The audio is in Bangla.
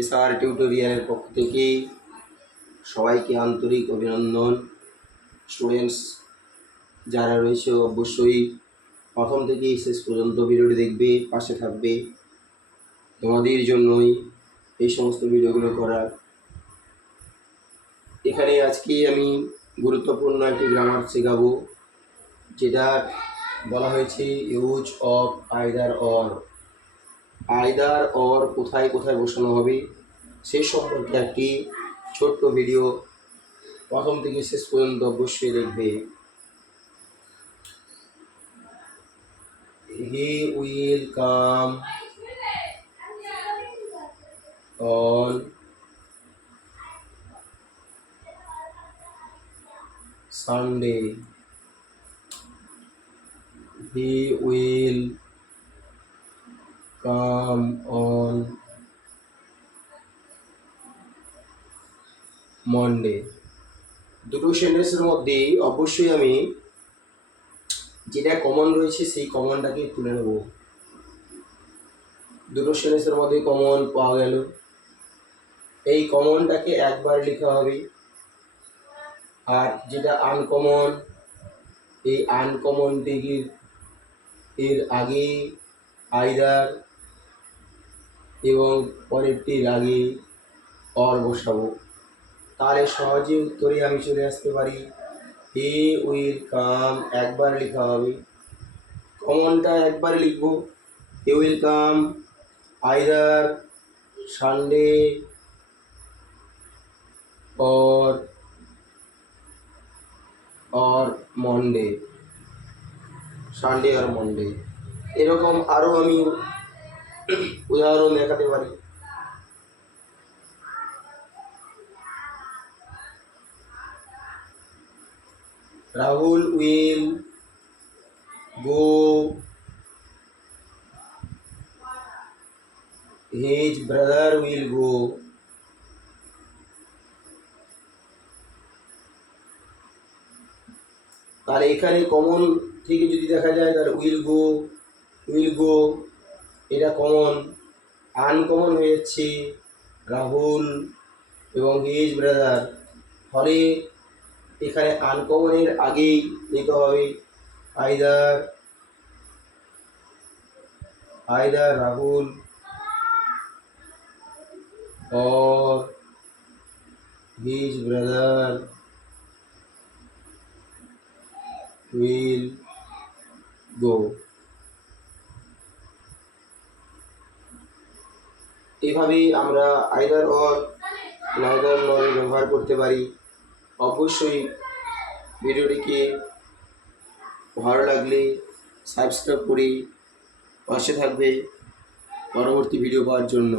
এসআর টিউটোরিয়ালের পক্ষ থেকে সবাইকে আন্তরিক অভিনন্দন। স্টুডেন্টস, যারা রয়েছে অবশ্যই প্রথম থেকেই শেষ পর্যন্ত ভিডিওটি দেখবে, পাশে থাকবে। তোমাদের জন্যই এই সমস্ত ভিডিওগুলো করা এখানে আজকে আমি গুরুত্বপূর্ণ একটি গ্রামার শেখাবো, যেটা বলা হয়েছে use of either or either or কোথায় কোথায় বসানো হবে সেই সম্পর্কে একটি ছোট্ট ভিডিও প্রথম থেকে শেষ পর্যন্ত অবশ্যই দেখবে। He will come on Sunday. He will come on Monday দুটো সেন্টেন্সের মধ্যে অবশ্যই আমি যেটা কমন রয়েছে সেই কমনটাকে তুলে নেব। দুটো সেন্টেন্সের মধ্যে কমন পাওয়া গেল। এই কমনটাকে একবার লেখা হবে। আর যেটা আনকমন এই আনকমনটিকে এর আগে আইদার এবং পরেরটি রাগে অর বসাবো। তাহলে সহজে উত্তরে আমি চলে আসতে পারি। হে উইল কাম, একবার লেখা হবে। কমনটা একবার লিখব। He will come, either Sunday or or Monday. Sunday R Monday. এরকম আরও আমি উদাহরণ দেখাতে পারি Rahul will go his brother will go তাহলে এখানে কমন থেকে যদি দেখা যায়, তাহলে উইল গো উইল গো এটা কমন আনকমন হয়ে যাচ্ছে, রাহুল এবং হিজ ব্রাদার ফলে এখানে আনকমনের আগেই নিতে হবে। Either either Rahul or his brother will go এভাবেই আমরা আইদার অর নাইদার নর ব্যবহার করতে পারি। অবশ্যই ভিডিওটিকে ভালো লাগলে সাবস্ক্রাইব করে পাশে থাকবে। পরবর্তী ভিডিও পাওয়ার জন্য।